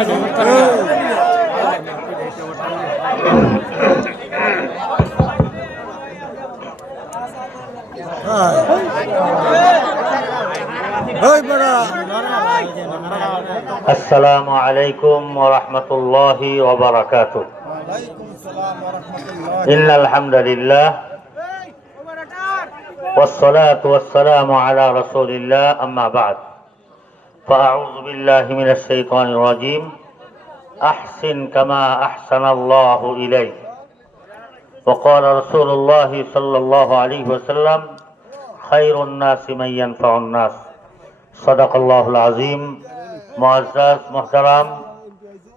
আসসালামু আলাইকুম ওয়া রাহমাতুল্লাহি ওয়া বারাকাতুহু। ইন্নাল হামদালিল্লাহ والصلاة والسلام على رسول الله أما بعد فأعوذ بالله من الشيطان الرجيم أحسن كما أحسن الله إليك وقال رسول الله صلى الله عليه وسلم خير الناس من ينفع الناس صدق الله العظيم। মুআজ্জাজ মুহতারাম,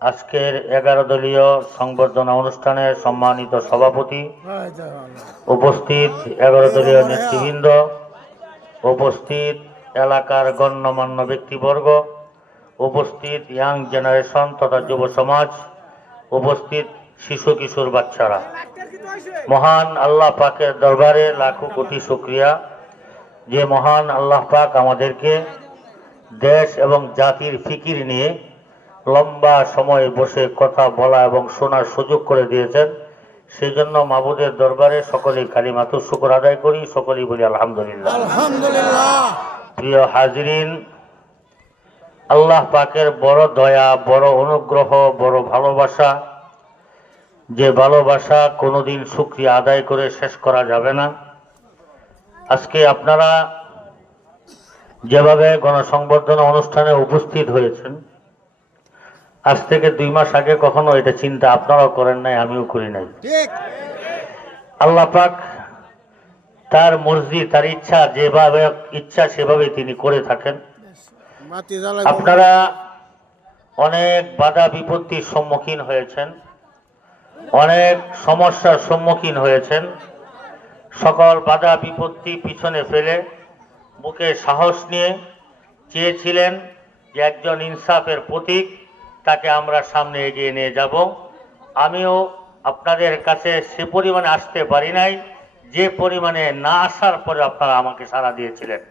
আজকের 11 দলীয় সংবর্ধনা অনুষ্ঠানের সম্মানিত সভাপতি, উপস্থিত 11 দলীয় নেতৃবৃন্দ, উপস্থিত এলাকার গণ্যমান্য ব্যক্তিবর্গ, উপস্থিত ইয়াং জেনারেশন তথা যুব সমাজ, উপস্থিত শিশু কিশোর বাচ্চারা, মহান আল্লাহ পাকের দরবারে লাখো কোটি শুকরিয়া যে মহান আল্লাহ পাক আমাদেরকে দেশ এবং জাতির ফিকির নিয়ে লম্বা সময় বসে কথা বলা এবং শোনার সুযোগ করে দিয়েছেন। সেই জন্য মাবুদের দরবারে সকলেই কালিমাতুশ শুকর আদায় করি, সকলেই বলি আলহামদুলিল্লাহ। আলহামদুলিল্লাহ। প্রিয় হাজিরিন, আল্লাহ পাকের বড় দয়া, বড় অনুগ্রহ, বড় ভালোবাসা, যে ভালোবাসা কোনোদিন শুকরিয়া আদায় করে শেষ করা যাবে না। আজকে আপনারা যেভাবে গণসংবর্ধনা অনুষ্ঠানে উপস্থিত হয়েছেন, আজ থেকে 2 মাস আগে কখনো এটা চিন্তা আপনারাও করেন নাই, আমিও করি নাই। আল্লাহ পাক তার মর্জি, তার ইচ্ছা, যেভাবে ইচ্ছা সেভাবে তিনি করে থাকেন। আপনারা অনেক বাধা বিপত্তির সম্মুখীন হয়েছেন, অনেক সমস্যার সম্মুখীন হয়েছেন। সকল বাধা বিপত্তি পিছনে ফেলে বুকে সাহস নিয়ে চেয়েছিলেন যে একজন ইনসাফের প্রতীক, তাকে আমরা সামনে এগিয়ে নিয়ে যাব। আমিও আপনাদের কাছে সে পরিমাণে আসতে পারি নাই যে পরিমাণে না আসার পরে আপনারা আমাকে সাড়া দিয়েছিলেন।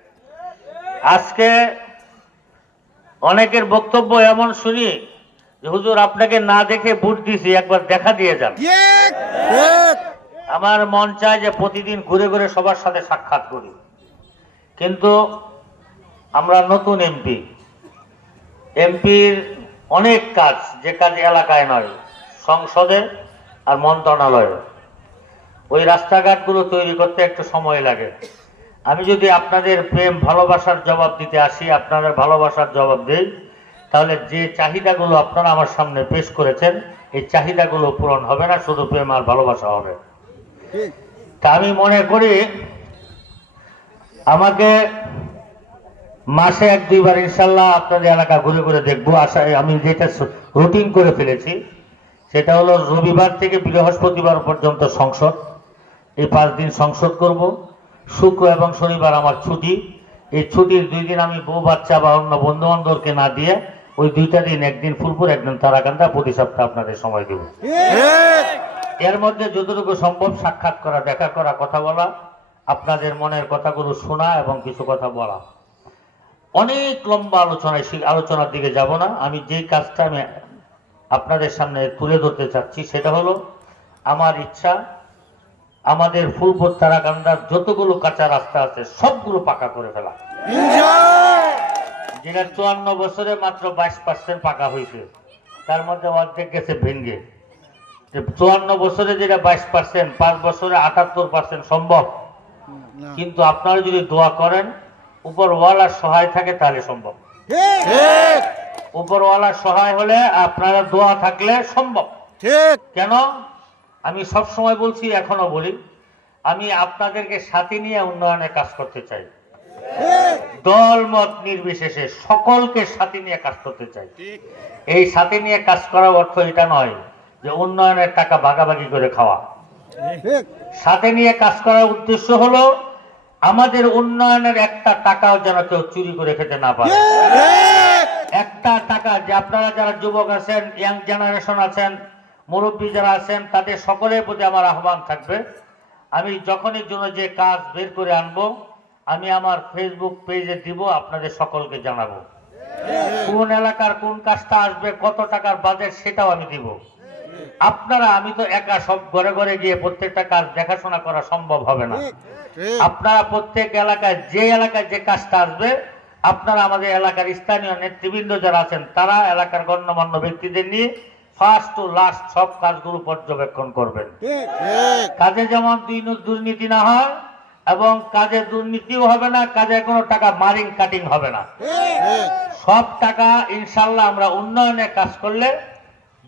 আজকে অনেকের বক্তব্য এমন শুনি যে হুজুর আপনাকে না দেখে ভোট দিছি, একবার দেখা দিয়ে যান। আমার মন চায় যে প্রতিদিন ঘুরে ঘুরে সবার সাথে সাক্ষাৎ করি, কিন্তু আমরা নতুন এমপির অনেক কাজ, যে কাজ এলাকায় নয়, সংসদে আর মন্ত্রণালয়ে, ওই রাস্তাঘাটগুলো তৈরি করতে একটু সময় লাগে। আমি যদি আপনাদের প্রেম ভালোবাসার জবাব দিতে আসি, আপনাদের ভালোবাসার জবাব দিই, তাহলে যে চাহিদাগুলো আপনারা আমার সামনে পেশ করেছেন, এই চাহিদাগুলো পূরণ হবে না, শুধু প্রেম আর ভালোবাসা হবে। তা আমি মনে করি আমাকে মাসে 1-2 বার ইনশাল্লাহ আপনাদের এলাকা ঘুরে ঘুরে দেখবো। আশায় আমি যেটা রুটিন করে ফেলেছি সেটা হলো রবিবার থেকে বৃহস্পতিবার পর্যন্ত সংসদ, এই 5 দিন সংসদ করব। শুক্র এবং শনিবার আমার ছুটি। এই ছুটির 2 দিন আমি বউ বাচ্চা বা অন্য বন্ধু বান্ধবকে না দিয়ে ওই 2টা দিন, একদিন ফুলপুর একদিন তারাকান্দা, প্রতি সপ্তাহে আপনাদের সময় দেব। এর মধ্যে যতটুকু সম্ভব সাক্ষাৎ করা, দেখা করা, কথা বলা, আপনাদের মনের কথাগুলো শোনা এবং কিছু কথা বলা। অনেক লম্বা আলোচনার দিকে যাব না। আমি যেই কাজটা আমি আপনাদের সামনে তুলে ধরতে চাচ্ছি সেটা হলো আমার ইচ্ছা আমাদের ফুলপুর তারাকান্দার যতগুলো কাঁচা রাস্তা আছে সবগুলো পাকা করে ফেলা। যেটা 54 বছরে মাত্র 22% পাকা হয়েছে, তার মধ্যে অর্ধেক গেছে ভেঙ্গে। 54 বছরে যেটা 22%, 5 বছরে 78% সম্ভব। কিন্তু আপনারা যদি দোয়া করেন, উপরওয়ালার সহায় থাকে, তাহলে সম্ভব। উপরওয়ালার সহায় হলে, আপনারা দোয়া থাকলে সম্ভব। ঠিক কেন? আমি সব সময় বলছি, এখনো বলি, আমি আপনাদেরকে সাথে নিয়ে উন্নয়নের কাজ করতে চাই। দল মত নির্বিশেষে সকলকে সাথে নিয়ে কাজ করতে চাই। এই সাথে নিয়ে কাজ করার অর্থ এটা নয় যে উন্নয়নের টাকা ভাগাভাগি করে খাওয়া। সাথে নিয়ে কাজ করার উদ্দেশ্য হলো আমাদের উন্নয়নের একটা টাকাও যেন কেউ চুরি করে খেতে না পারে। একটা টাকা, যে আপনারা যারা যুবক আছেন, ইয়াং জেনারেশন আছেন, মুরব্বী যারা আছেন, তাদের সকলের প্রতি আমার আহ্বান থাকবে, আমি যখনই জন্য যে কাজ বের করে আনবো, আমি আমার ফেসবুক পেজে দিব, আপনাদের সকলকে জানাবো। কোন এলাকার কোন কাজটা আসবে, কত টাকার বাজেট সেটাও আমি দিব। আপনারা, আমি তো একা সব ঘরে ঘরে গিয়ে প্রত্যেকটা কাজ দেখাশোনা করা সম্ভব হবে না। আপনারা প্রত্যেক এলাকায় যে কাজটা আসবে, আপনারা আমাদের এলাকার স্থানীয় নেতৃবৃন্দ যারা আছেন তারা এলাকার গণ্যমান্য ব্যক্তিদের নিয়ে ফার্স্ট টু লাস্ট সব কাজগুলো পর্যবেক্ষণ করবেন। কাজে যেমন দুর্নীতি না হয় এবং কাজে দুর্নীতিও হবে না, কাজে কোনো টাকা মারিং কাটিং হবে না। সব টাকা ইনশাল্লাহ আমরা উন্নয়নে কাজ করলে,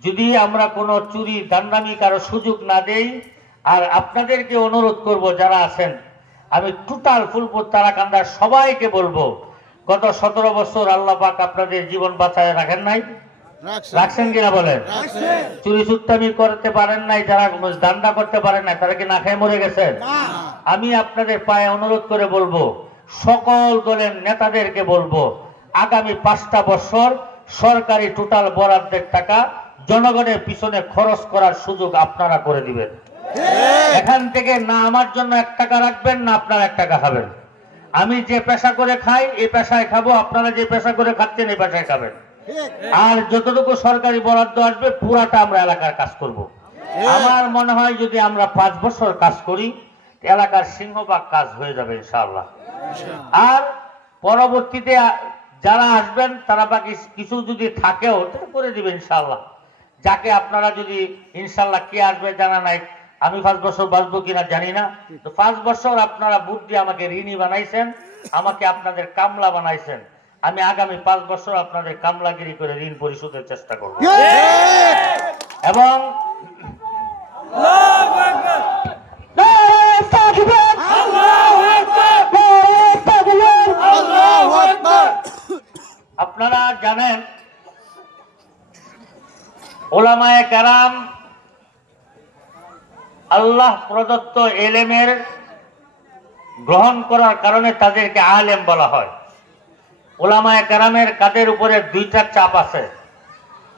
যদি আমরা কোনো চুরি দান্দামি কারো সুযোগ না দেই। আর আপনাদেরকে অনুরোধ করব যারা আছেন, আমি টোটাল ফুলপুর তারাকান্দার সবাইকে বলবো, গত 17 বছর আল্লাহ পাক আপনাদের জীবন বাঁচায় রাখেন নাই? রাখছেন কিনা বলেন? চুরি চুট্টামি করতে পারেন নাই, যারা দান্দা করতে পারেন নাই তারা কি না খেয়ে মরে গেছেন? আমি আপনাদের পায়ে অনুরোধ করে বলবো, সকল দলের নেতাদেরকে বলবো, আগামী 5টা বছর সরকারি টোটাল বরাদ্দের টাকা জনগণের পিছনে খরচ করার সুযোগ আপনারা করে দিবেন। এখান থেকে না আমার জন্য 1 টাকা রাখবেন, না আপনারা 1 টাকা খাবেন। আমি যে পেশা করে খাই এই পেশায় খাবো, আপনারা যে পেশা করে খাচ্ছেন এই পেশায় খাবেন। আর যতটুকু সরকারি বরাদ্দ আসবে পুরাটা আমরা এলাকার কাজ করব। আমার মনে হয় যদি আমরা 5 বছর কাজ করি, এলাকার সিংহভাগ কাজ হয়ে যাবে ইনশাআল্লাহ। আর পরবর্তীতে যারা আসবেন তারা বাকি কিছু যদি থাকেও করে দিবে ইনশাআল্লাহ। যাকে আপনারা যদি ইনশাআল্লাহ কে আসবে জানা নাই, আমি 5 বছর বাঁচবো কিনা জানি না, তো 5 বছর আপনারা বুদ্ধ দিয়ে আমাকে ঋণী বানাইছেন, আমাকে আপনাদের কামলা বানাইছেন। আমি আগামী 5 বছর আপনাদের কামলাগিরি করে ঋণ পরিশোধের চেষ্টা করব। এবং আপনারা জানেন ওলামায়ে কেরাম আল্লাহ প্রদত্ত এলেমের গ্রহণ করার কারণে তাদেরকে আলেম বলা হয়। ওলামায়ে কেরামের কাঁধের উপরে 2টা চাপ আছে।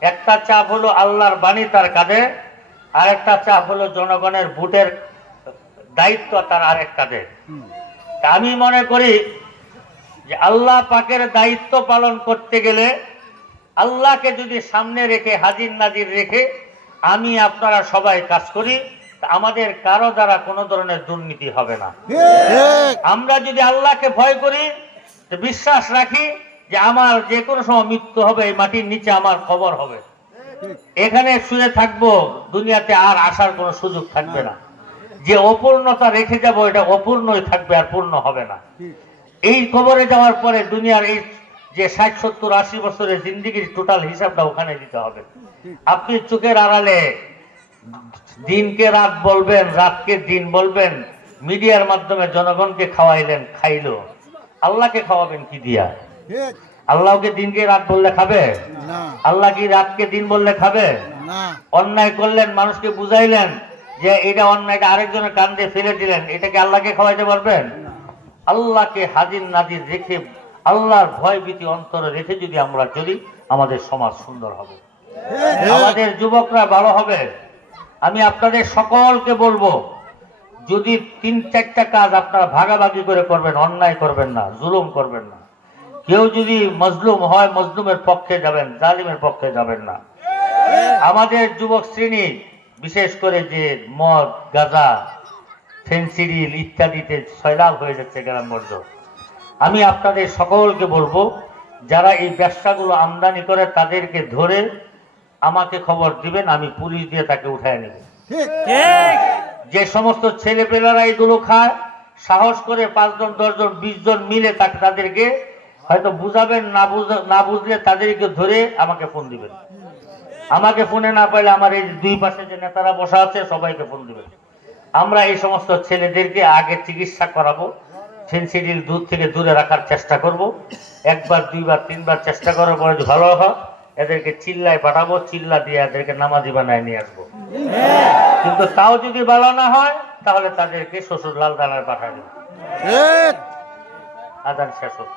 একটা চাপ হলো আল্লাহর বাণী তার কাঁধে, আর একটা চাপ হলো জনগণের ভোটের দায়িত্ব তার আরেক কাঁধে। আমি মনে করি যে আল্লাহ পাকের দায়িত্ব পালন করতে গেলে আল্লাহকে যদি সামনে রেখে, হাজির নাজির রেখে আমি আপনারা সবাই কাজ করি, আমাদের কারো দ্বারা কোনো ধরনের দুর্নীতি হবে না। আমরা যদি আল্লাহকে ভয় করি, বিশ্বাস রাখি যে আমার যে কোনো সময় মৃত্যু হবে, এই মাটির নিচে আমার খবর হবে, এখানে শুয়ে থাকবো, দুনিয়াতে আর আসার কোনো সুযোগ থাকবে না। যে অপূর্ণতা রেখে যাব এটা অপূর্ণই থাকবে, আর পূর্ণ হবে না। এই কবরে যাওয়ার পরে দুনিয়ার এই যে 60, 70, 80 বছরের জিন্দিগির টোটাল হিসাবটা ওখানে দিতে হবে। আপনি চোখের আড়ালে দিনকে রাত বলবেন, রাতকে দিন বলবেন, মিডিয়ার মাধ্যমে জনগণকে খাওয়াইলেন, খাইলো, আল্লাহকে খাওয়াবেন কি দিয়া? আল্লাহকে দিনকে রাত বললে খাবে? আল্লাহ কি রাতকে দিন বললে খাবে? অন্যায় করলেন, মানুষকে বুঝাইলেন যে এটা অন্যায়টা, আরেকজনের কান দিয়ে ফেলে দিলেন, এটাকে আল্লাহকে খাওয়াইতে পারবেন? আল্লাহকে হাজির নাজির রেখে, আল্লাহর ভয় ভীতি অন্তরে রেখে যদি আমরা চলি, আমাদের সমাজ সুন্দর হবে, আমাদের যুবকরা ভালো হবে। আমি আপনাদের সকলকে বলবো, যদি 3-4টা কাজ আপনারা ভাগাভাগি করে করবেন, অন্যায় করবেন না, জুলুম করবেন না। কেউ যদি মজলুম হয়, মজলুমের পক্ষে যাবেন, জালিমের পক্ষে যাবেন না। আমাদের যুবক শ্রেণী বিশেষ করে যে মদ, গাঁজা, ফেন্সিডিল ইত্যাদিতে সয়লাভ হয়ে যাচ্ছে গ্রামগঞ্জ, আমি আপনাদের সকলকে বলবো, যারা এই ব্যবসাগুলো আমদানি করে তাদেরকে ধরে আমাকে খবর দিবেন, আমি পুলিশ দিয়ে তাকে উঠায় নেব। যে সমস্ত ছেলেপেলেরা এগুলো খায়, সাহস করে 5 জন, 10 জন, 20 জন মিলে তাদেরকে হয়তো বুঝাবেন, না বুঝলে তাদেরকে ধরে আমাকে ফোন দিবেন। আমাকে ফোনে না পাইলে আমার এই 2 পাশে যে নেতারা বসা আছে সবাইকে ফোন দিবেন। আমরা এই সমস্ত ছেলেদেরকে আগে চিকিৎসা করাবো, ফেন্সিডিল দুধ থেকে দূরে রাখার চেষ্টা করব। 1 বার 2 বার 3 বার চেষ্টা করার পরে ভালো হয়, এদেরকে চিল্লায় পাঠাবো, চিল্লা দিয়ে এদেরকে নামাজি বানায় নিয়ে আসবো। কিন্তু তাও যদি ভালো না হয়, তাহলে তাদেরকে শ্বশুর লাল দানায় পাঠাবে। আজান শেষ হোক।